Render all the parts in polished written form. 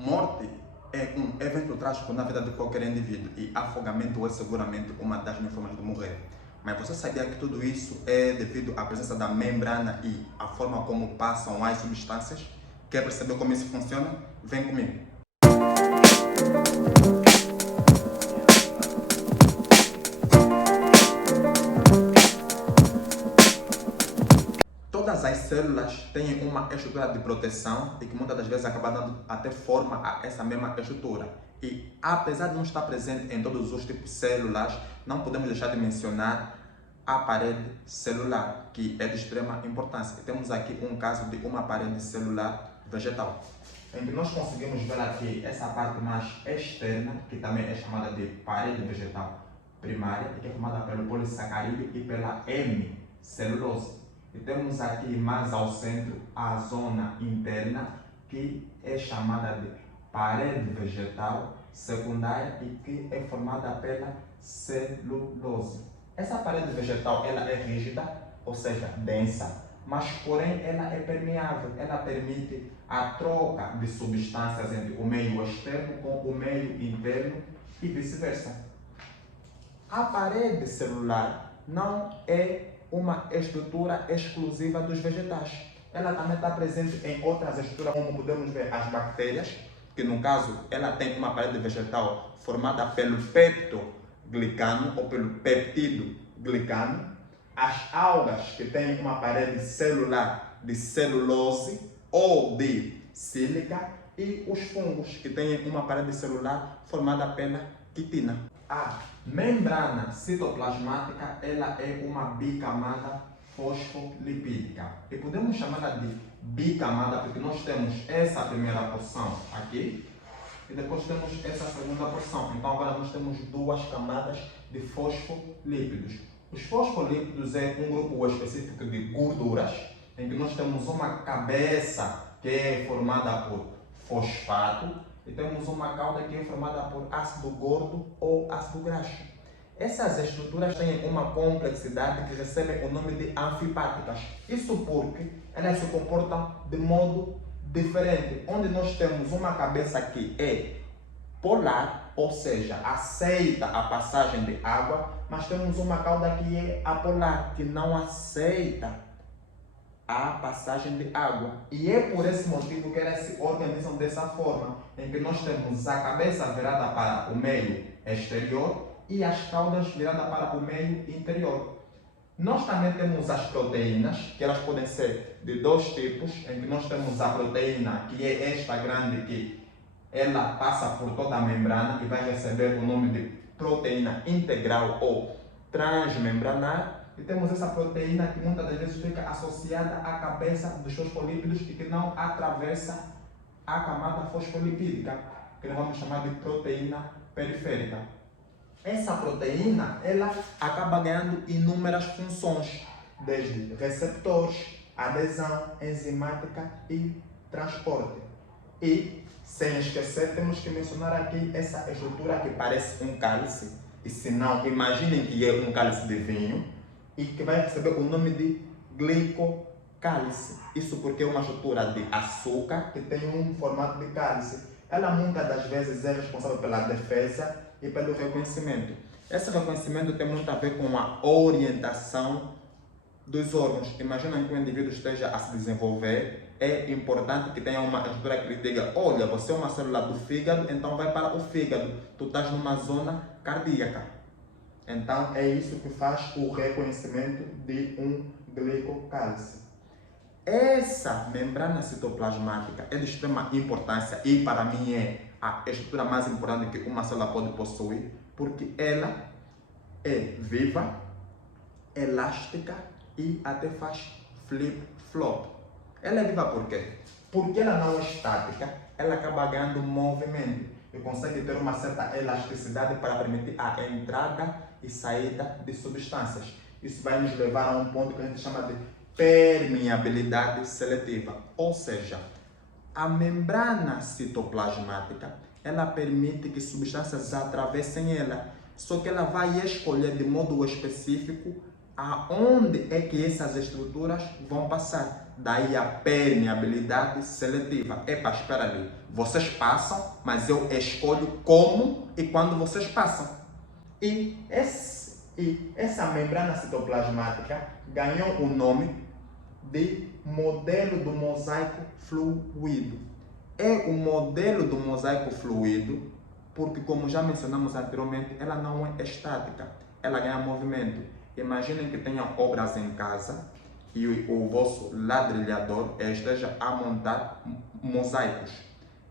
Morte é um evento trágico na vida de qualquer indivíduo e afogamento é seguramente uma das formas de morrer. Mas você sabia que tudo isso é devido à presença da membrana e a forma como passam as substâncias? Quer perceber como isso funciona? Vem comigo. Todas as células têm uma estrutura de proteção e que muitas das vezes acaba dando até forma a essa mesma estrutura. E apesar de não estar presente em todos os tipos de células, não podemos deixar de mencionar a parede celular, que é de extrema importância. E temos aqui um caso de uma parede celular vegetal, em que nós conseguimos ver aqui essa parte mais externa, que também é chamada de parede vegetal primária, que é formada pelo polissacarídeo e pela hemicelulose. E temos aqui mais ao centro a zona interna, que é chamada de parede vegetal secundária e que é formada pela celulose. Essa parede vegetal ela é rígida, ou seja, densa, mas porém ela é permeável, ela permite a troca de substâncias entre o meio externo com o meio interno e vice-versa. A parede celular não é uma estrutura exclusiva dos vegetais. Ela também está presente em outras estruturas, como podemos ver as bactérias, que no caso ela tem uma parede vegetal formada pelo peptoglicano ou pelo peptido glicano. As algas, que têm uma parede celular de celulose ou de sílica, e os fungos, que têm uma parede celular formada pela quitina. A membrana citoplasmática ela é uma bicamada fosfolipídica e podemos chamá-la de bicamada porque nós temos essa primeira porção aqui e depois temos essa segunda porção. Então agora nós temos duas camadas de fosfolípidos. Os fosfolípidos é um grupo específico de gorduras em que nós temos uma cabeça que é formada por fosfato e temos uma cauda que é formada por ácido gordo ou ácido graxo. Essas estruturas têm uma complexidade que recebe o nome de anfipáticas. Isso porque elas se comportam de modo diferente, onde nós temos uma cabeça que é polar, ou seja, aceita a passagem de água, mas temos uma cauda que é apolar, que não aceita a passagem de água. E é por esse motivo que elas se organizam dessa forma, em que nós temos a cabeça virada para o meio exterior e as caudas viradas para o meio interior. Nós também temos as proteínas, que elas podem ser de dois tipos, em que nós temos a proteína, que é esta grande, que ela passa por toda a membrana e vai receber o nome de proteína integral ou transmembranar. E temos essa proteína que muitas das vezes fica associada à cabeça dos fosfolípidos e que não atravessa a camada fosfolipídica, que nós vamos chamar de proteína periférica. Essa proteína ela acaba ganhando inúmeras funções, desde receptores, adesão, enzimática e transporte. E, sem esquecer, temos que mencionar aqui essa estrutura que parece um cálice, e se não, imaginem que é um cálice de vinho, e que vai receber o nome de glicocálice. Isso porque é uma estrutura de açúcar que tem um formato de cálice. Ela muitas das vezes é responsável pela defesa e pelo reconhecimento. Esse reconhecimento tem muito a ver com a orientação dos órgãos. Imagina que o indivíduo esteja a se desenvolver, é importante que tenha uma estrutura que lhe diga: olha, você é uma célula do fígado, então vai para o fígado, tu estás numa zona cardíaca. Então é isso que faz o reconhecimento de um glicocálice. Essa membrana citoplasmática é de extrema importância e para mim é a estrutura mais importante que uma célula pode possuir, porque ela é viva, elástica e até faz flip-flop. Ela é viva por quê? Porque ela não é estática, ela acaba ganhando movimento e consegue ter uma certa elasticidade para permitir a entrada e saída de substâncias. Isso vai nos levar a um ponto que a gente chama de permeabilidade seletiva, ou seja, a membrana citoplasmática ela permite que substâncias atravessem ela, só que ela vai escolher de modo específico aonde é que essas estruturas vão passar, daí a permeabilidade seletiva. Epa, espera ali, vocês passam, mas eu escolho como e quando vocês passam. E essa membrana citoplasmática ganhou o nome de modelo do mosaico fluido. É o modelo do mosaico fluido porque, como já mencionamos anteriormente, ela não é estática, ela ganha movimento. Imaginem que tenham obras em casa e o vosso ladrilhador esteja a montar mosaicos.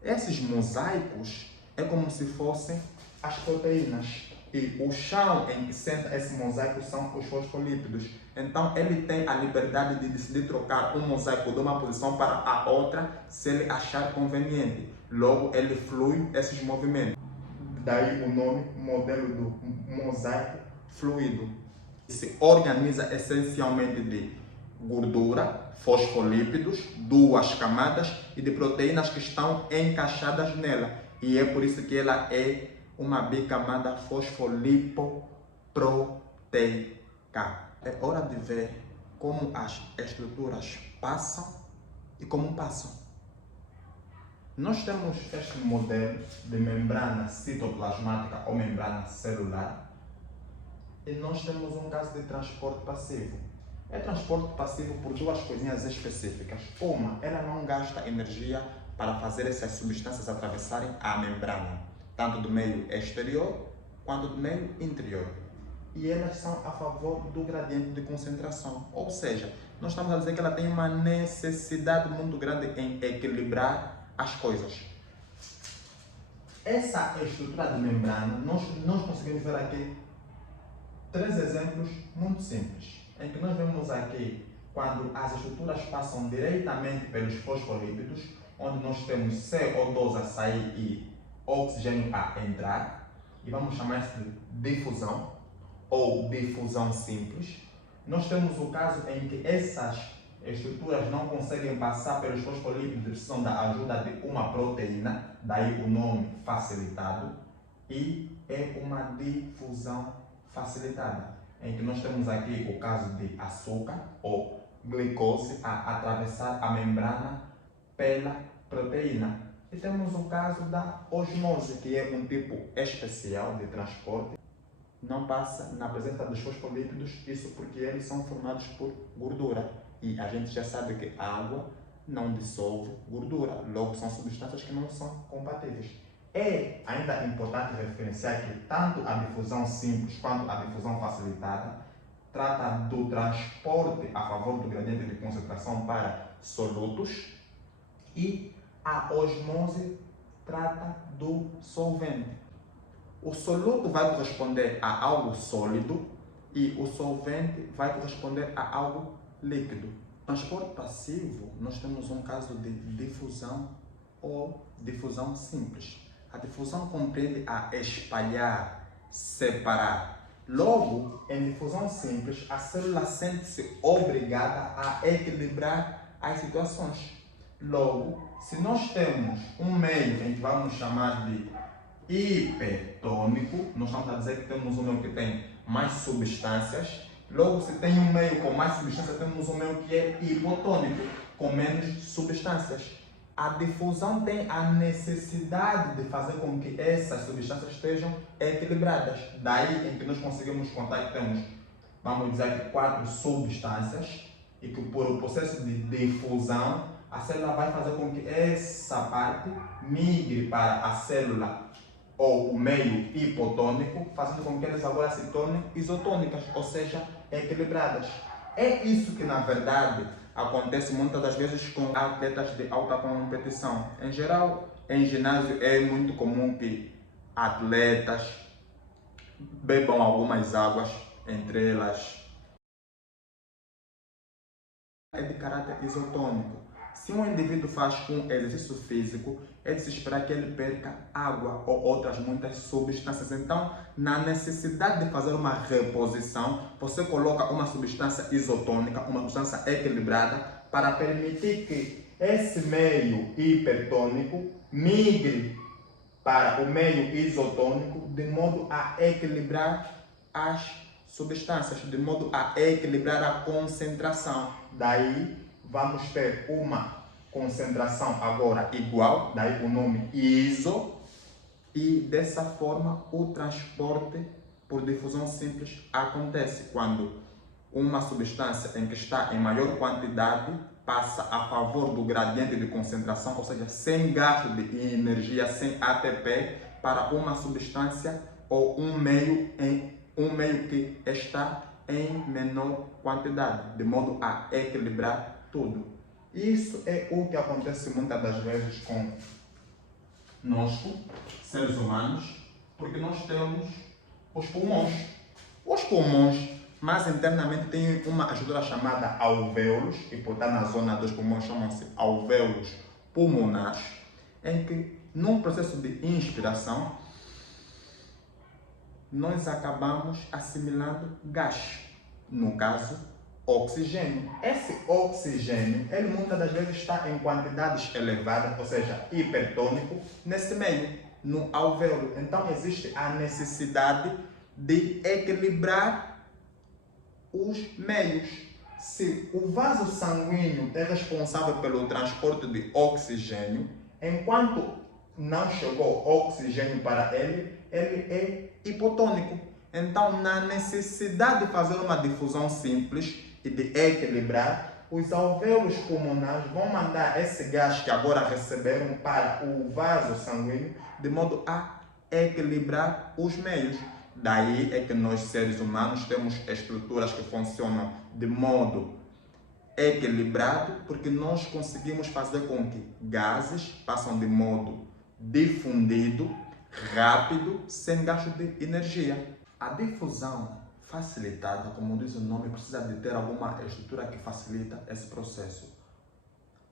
Esses mosaicos é como se fossem as proteínas. E o chão em que senta esse mosaico são os fosfolípidos. Então ele tem a liberdade de decidir trocar um mosaico de uma posição para a outra se ele achar conveniente. Logo ele flui esses movimentos. Daí o nome modelo do mosaico fluido. Se organiza essencialmente de gordura, fosfolípidos, duas camadas e de proteínas que estão encaixadas nela. E é por isso que ela é uma bicamada fosfolipoproteica. É hora de ver como as estruturas passam e como passam. Nós temos este modelo de membrana citoplasmática ou membrana celular e nós temos um caso de transporte passivo. É transporte passivo por duas coisinhas específicas. Uma, ela não gasta energia para fazer essas substâncias atravessarem a membrana, tanto do meio exterior quanto do meio interior. E elas são a favor do gradiente de concentração. Ou seja, nós estamos a dizer que ela tem uma necessidade muito grande em equilibrar as coisas. Essa estrutura de membrana, nós conseguimos ver aqui três exemplos muito simples, em que nós vemos aqui quando as estruturas passam diretamente pelos fosfolípidos, onde nós temos CO2 a sair e oxigênio a entrar, e vamos chamar isso de difusão ou difusão simples. Nós temos o caso em que essas estruturas não conseguem passar pelos fosfolípidos, precisam da ajuda de uma proteína, daí o nome facilitado, e é uma difusão facilitada, em que nós temos aqui o caso de açúcar ou glicose a atravessar a membrana pela proteína. E temos o caso da osmose, que é um tipo especial de transporte, não passa na presença dos fosfolípidos, isso porque eles são formados por gordura. E a gente já sabe que a água não dissolve gordura, logo são substâncias que não são compatíveis. É ainda importante referenciar que tanto a difusão simples quanto a difusão facilitada trata do transporte a favor do gradiente de concentração para solutos e a osmose trata do solvente. O soluto vai corresponder a algo sólido e o solvente vai corresponder a algo líquido. Transporte passivo, nós temos um caso de difusão ou difusão simples. A difusão compreende a espalhar, separar. Logo, em difusão simples, a célula sente-se obrigada a equilibrar as situações. Logo, se nós temos um meio em que vamos chamar de hipertônico, nós estamos a dizer que temos um meio que tem mais substâncias. Logo, se tem um meio com mais substâncias, temos um meio que é hipotônico, com menos substâncias. A difusão tem a necessidade de fazer com que essas substâncias estejam equilibradas. Daí em que nós conseguimos contar que temos, vamos dizer aqui, 4 substâncias e que por o processo de difusão, a célula vai fazer com que essa parte migre para a célula ou o meio hipotônico, fazendo com que elas agora se tornem isotônicas, ou seja, equilibradas. É isso que, na verdade, acontece muitas das vezes com atletas de alta competição. Em geral, em ginásio é muito comum que atletas bebam algumas águas, entre elas é de caráter isotônico. Se um indivíduo faz um exercício físico, é de se esperar que ele perca água ou outras muitas substâncias. Então, na necessidade de fazer uma reposição, você coloca uma substância isotônica, uma substância equilibrada, para permitir que esse meio hipertônico migre para o meio isotônico, de modo a equilibrar as substâncias, de modo a equilibrar a concentração. Daí vamos ter uma concentração agora igual, daí o nome ISO, e dessa forma o transporte por difusão simples acontece quando uma substância em que está em maior quantidade passa a favor do gradiente de concentração, ou seja, sem gasto de energia, sem ATP, para uma substância ou um meio que está em menor quantidade, de modo a equilibrar tudo. Isso é o que acontece muitas das vezes com nós, seres humanos, porque nós temos os pulmões. Os pulmões, mais internamente, têm uma estrutura chamada alvéolos, e por estar na zona dos pulmões chamam-se alvéolos pulmonares, em que, num processo de inspiração, nós acabamos assimilando gás, no caso, oxigênio. Esse oxigênio, ele muitas das vezes está em quantidades elevadas, ou seja, hipertônico, nesse meio, no alvéolo. Então existe a necessidade de equilibrar os meios. Se o vaso sanguíneo é responsável pelo transporte de oxigênio, enquanto não chegou oxigênio para ele, ele é hipotônico. Então, na necessidade de fazer uma difusão simples e de equilibrar, os alvéolos pulmonares vão mandar esse gás que agora receberam para o vaso sanguíneo, de modo a equilibrar os meios. Daí é que nós, seres humanos, temos estruturas que funcionam de modo equilibrado, porque nós conseguimos fazer com que gases passem de modo difundido, rápido, sem gasto de energia. A difusão facilitada, como diz o nome, precisa de ter alguma estrutura que facilita esse processo.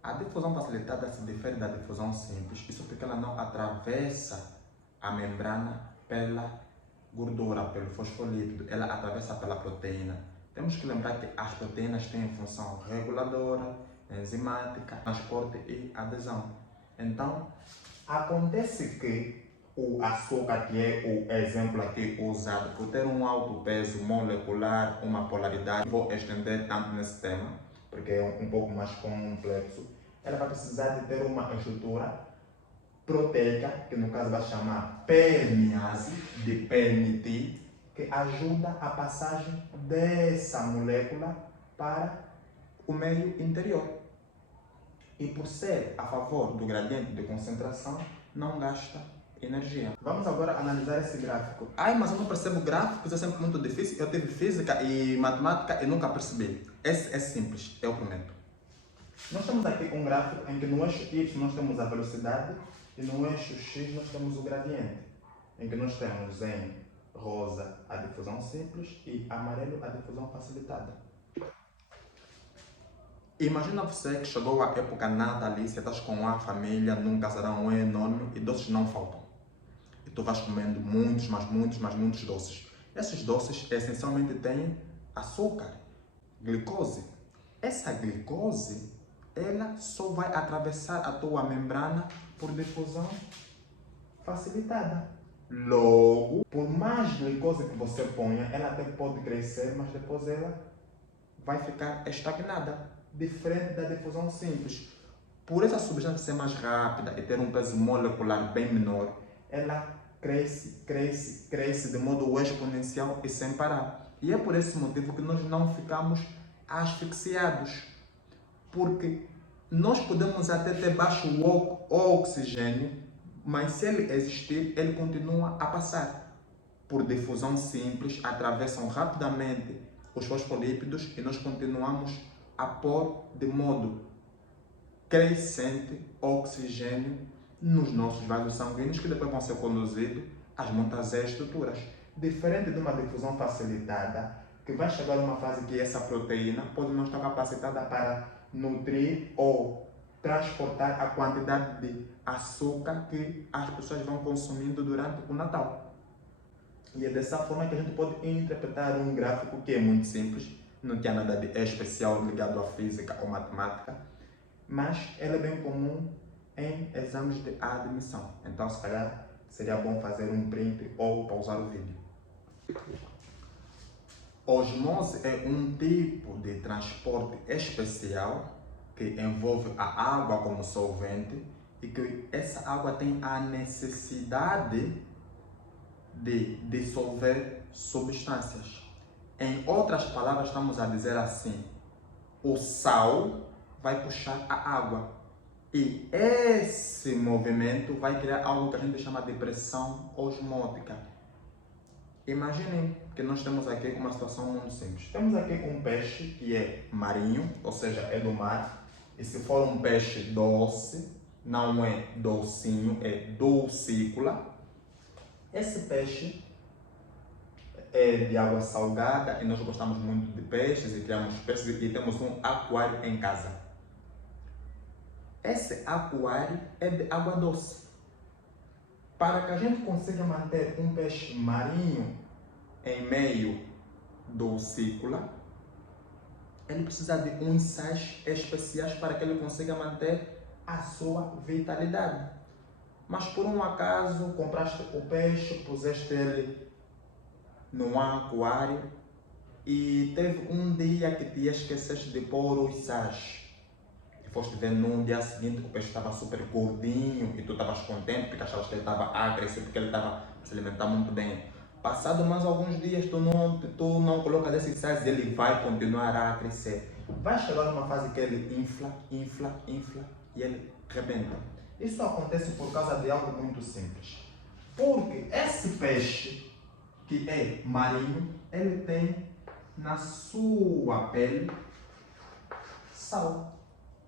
A difusão facilitada se difere da difusão simples, isso porque ela não atravessa a membrana pela gordura, pelo fosfolípido, ela atravessa pela proteína. Temos que lembrar que as proteínas têm função reguladora, enzimática, transporte e adesão. Então, acontece que o açúcar, que é o exemplo aqui usado, por ter um alto peso molecular, uma polaridade, vou estender tanto nesse tema, porque é um pouco mais complexo, ela vai precisar de ter uma estrutura proteica, que no caso vai chamar permease, de permitir, que ajuda a passagem dessa molécula para o meio interior. E por ser a favor do gradiente de concentração, não gasta energia. Vamos agora analisar esse gráfico. Mas eu não percebo gráficos, é sempre muito difícil. Eu tive física e matemática e nunca percebi. Esse é simples, eu prometo. Nós temos aqui um gráfico em que no eixo Y nós temos a velocidade e no eixo X nós temos o gradiente, em que nós temos em rosa a difusão simples e amarelo a difusão facilitada. Imagina você que chegou à época natalícia, estás com a família num casarão enorme e doces não faltam. E tu vais comendo muitos, mas muitos doces. Esses doces essencialmente têm açúcar, glicose. Essa glicose, ela só vai atravessar a tua membrana por difusão facilitada. Logo, por mais glicose que você ponha, ela até pode crescer, mas depois ela vai ficar estagnada, diferente da difusão simples. Por essa substância ser mais rápida e ter um peso molecular bem menor, ela cresce de modo exponencial e sem parar. E é por esse motivo que nós não ficamos asfixiados, porque nós podemos até ter baixo oxigênio, mas se ele existir, ele continua a passar. Por difusão simples, atravessam rapidamente os fosfolípidos e nós continuamos a pôr de modo crescente oxigênio nos nossos vasos sanguíneos, que depois vão ser conduzidos às muitas estruturas. Diferente de uma difusão facilitada, que vai chegar a uma fase que essa proteína pode não estar capacitada para nutrir ou transportar a quantidade de açúcar que as pessoas vão consumindo durante o Natal. E é dessa forma que a gente pode interpretar um gráfico que é muito simples, não tinha nada de especial ligado à física ou matemática, mas ele é bem comum em exames de admissão. Então, se calhar, seria bom fazer um print ou pausar o vídeo. Osmose é um tipo de transporte especial que envolve a água como solvente e que essa água tem a necessidade de dissolver substâncias. Em outras palavras, estamos a dizer assim: o sal vai puxar a água e esse movimento vai criar algo que a gente chama de pressão osmótica. Imaginem que nós temos aqui uma situação muito simples. Temos aqui um peixe que é marinho, ou seja, é do mar. E se for um peixe doce, não é docinho, é dulcícola. Esse peixe é de água salgada e nós gostamos muito de peixes e criamos peixes e temos um aquário em casa. Esse aquário é de água doce. Para que a gente consiga manter um peixe marinho em meio dulcícola, ele precisa de uns sais especiais para que ele consiga manter a sua vitalidade. Mas por um acaso compraste o peixe, puseste ele num aquário e teve um dia que te esqueceste de pôr os sais. E foste ver no dia seguinte o peixe estava super gordinho e tu estavas contente porque achavas que ele estava a crescer, porque ele estava se alimentando muito bem. Passado mais alguns dias, tu não colocas esses sais e ele vai continuar a crescer. Vai chegar numa fase que ele infla e ele rebenta. Isso acontece por causa de algo muito simples. Porque esse peixe, que é marinho, ele tem na sua pele sal.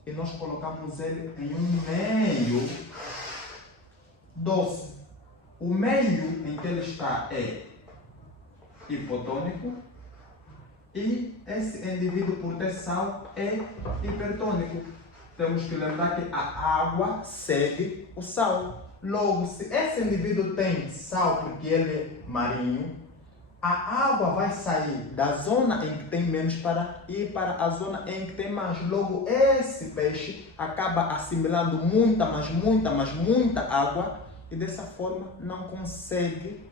E nós colocamos ele em um meio doce. O meio em que ele está é hipotônico e esse indivíduo, por ter sal, é hipertônico. Temos que lembrar que a água segue o sal. Logo, se esse indivíduo tem sal porque ele é marinho, a água vai sair da zona em que tem menos para ir para a zona em que tem mais. Logo, esse peixe acaba assimilando muita água e dessa forma não consegue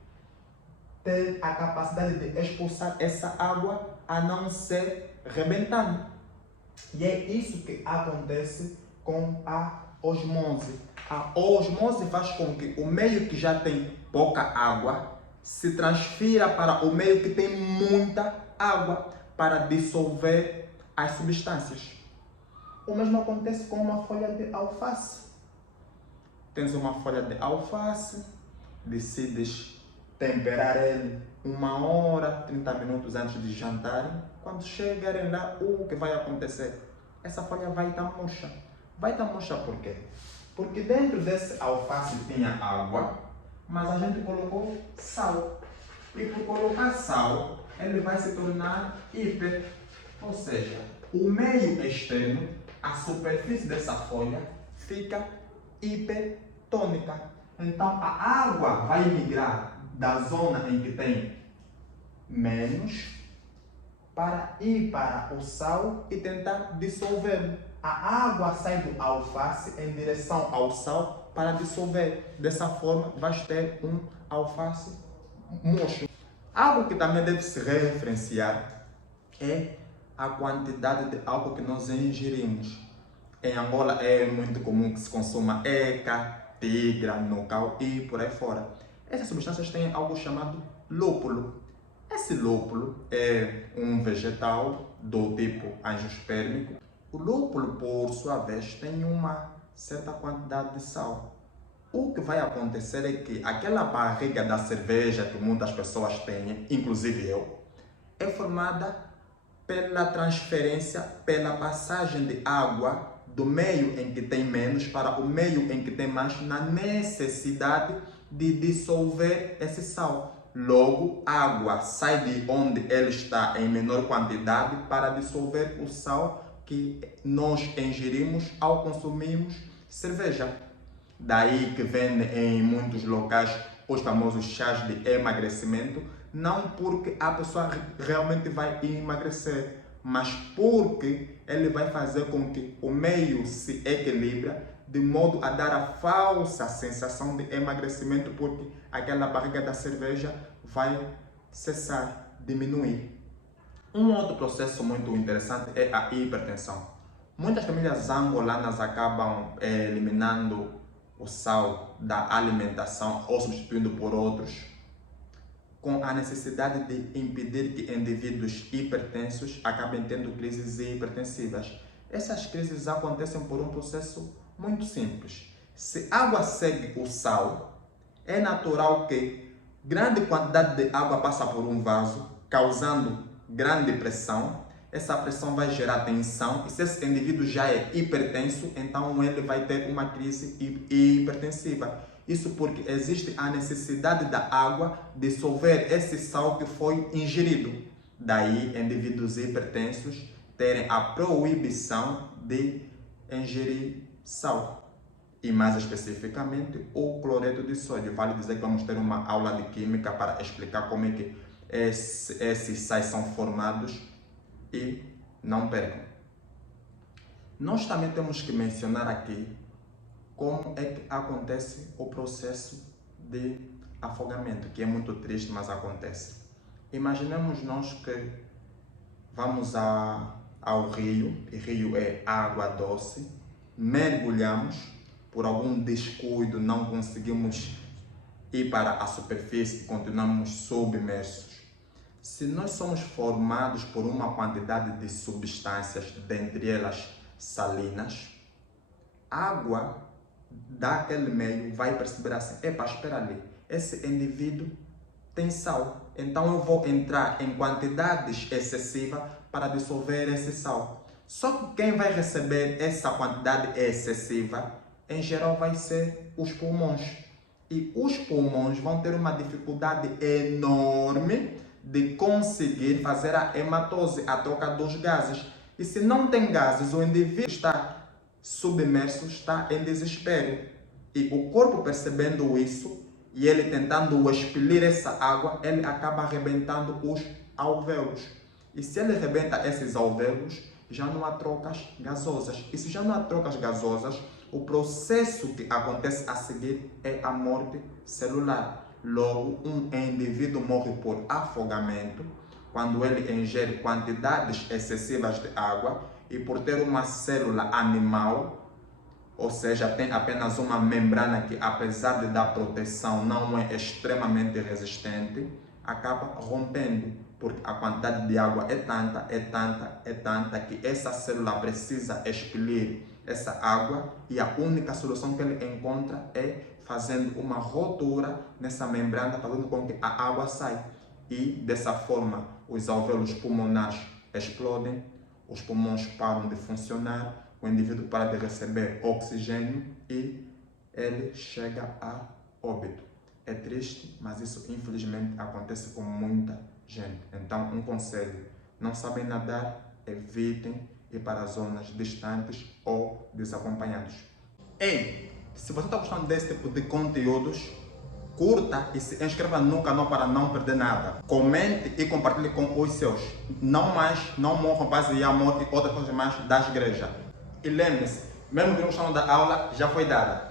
ter a capacidade de expulsar essa água a não ser rebentando. E é isso que acontece com a osmose. A osmose faz com que o meio que já tem pouca água se transfira para o meio que tem muita água para dissolver as substâncias. O mesmo acontece com uma folha de alface. Tens uma folha de alface, decides temperar ele 1 hora, 30 minutos antes de jantarem. Quando chegarem lá, o que vai acontecer? Essa folha vai estar murcha. Vai estar murcha por quê? Porque dentro desse alface tinha água, mas a gente colocou sal. E por colocar sal, ele vai se tornar hiper. Ou seja, o meio externo, a superfície dessa folha, fica hipertônica. Então a água vai migrar da zona em que tem menos para ir para o sal e tentar dissolver. A água sai do alface em direção ao sal para dissolver. Dessa forma, vais ter um alface murcho. Algo que também deve se referenciar é a quantidade de álcool que nós ingerimos. Em Angola é muito comum que se consuma eca, tigra, nocal e por aí fora. Essas substâncias têm algo chamado lúpulo. Esse lúpulo é um vegetal do tipo angiospermico. O lúpulo, por sua vez, tem uma certa quantidade de sal. O que vai acontecer é que aquela barriga da cerveja que muitas pessoas têm, inclusive eu, é formada pela transferência, pela passagem de água do meio em que tem menos para o meio em que tem mais, na necessidade de dissolver esse sal. Logo, a água sai de onde ela está em menor quantidade para dissolver o sal que nós ingerimos ao consumirmos cerveja. Daí que vendem em muitos locais os famosos chás de emagrecimento, não porque a pessoa realmente vai emagrecer, mas porque ele vai fazer com que o meio se equilibre de modo a dar a falsa sensação de emagrecimento, porque aquela barriga da cerveja vai cessar, diminuir. Um outro processo muito interessante é a hipertensão. Muitas famílias angolanas acabam eliminando o sal da alimentação ou substituindo por outros, com a necessidade de impedir que indivíduos hipertensos acabem tendo crises hipertensivas. Essas crises acontecem por um processo muito simples. Se a água segue o sal, é natural que grande quantidade de água passa por um vaso, causando grande pressão. Essa pressão vai gerar tensão e se esse indivíduo já é hipertenso, então ele vai ter uma crise hipertensiva. Isso porque existe a necessidade da água dissolver esse sal que foi ingerido. Daí, indivíduos hipertensos terem a proibição de ingerir sal. E mais especificamente, o cloreto de sódio. Vale dizer que vamos ter uma aula de química para explicar como é que esses sais são formados. E não percam. Nós também temos que mencionar aqui como é que acontece o processo de afogamento, que é muito triste, mas acontece. Imaginemos nós que vamos ao rio, e rio é água doce, mergulhamos, por algum descuido não conseguimos ir para a superfície e continuamos submersos. Se nós somos formados por uma quantidade de substâncias, dentre elas salinas, a água daquele meio vai perceber assim, espera ali, esse indivíduo tem sal, então eu vou entrar em quantidades excessivas para dissolver esse sal. Só que quem vai receber essa quantidade excessiva, em geral, vai ser os pulmões. E os pulmões vão ter uma dificuldade enorme de conseguir fazer a hematose, a troca dos gases. E se não tem gases, o indivíduo está submerso, está em desespero. E o corpo percebendo isso, e ele tentando expelir essa água, ele acaba arrebentando os alvéolos. E se ele arrebenta esses alvéolos, já não há trocas gasosas. E se já não há trocas gasosas, o processo que acontece a seguir é a morte celular. Logo, um indivíduo morre por afogamento quando ele ingere quantidades excessivas de água e por ter uma célula animal, ou seja, tem apenas uma membrana que, apesar de dar proteção, não é extremamente resistente, acaba rompendo, porque a quantidade de água é tanta que essa célula precisa expelir essa água e a única solução que ele encontra é fazendo uma rotura nessa membrana, fazendo com que a água saia. E dessa forma os alvéolos pulmonares explodem, os pulmões param de funcionar, o indivíduo para de receber oxigênio e ele chega a óbito. É triste, mas isso infelizmente acontece com muita gente. Então, um conselho: não sabem nadar, evitem ir para zonas distantes ou desacompanhados. Ei, se você está gostando desse tipo de conteúdos, curta e se inscreva no canal para não perder nada. Comente e compartilhe com os seus. Não morram, paz e amor e outras coisas mais das igrejas. E lembre-se, mesmo que não gostando da aula, já foi dada.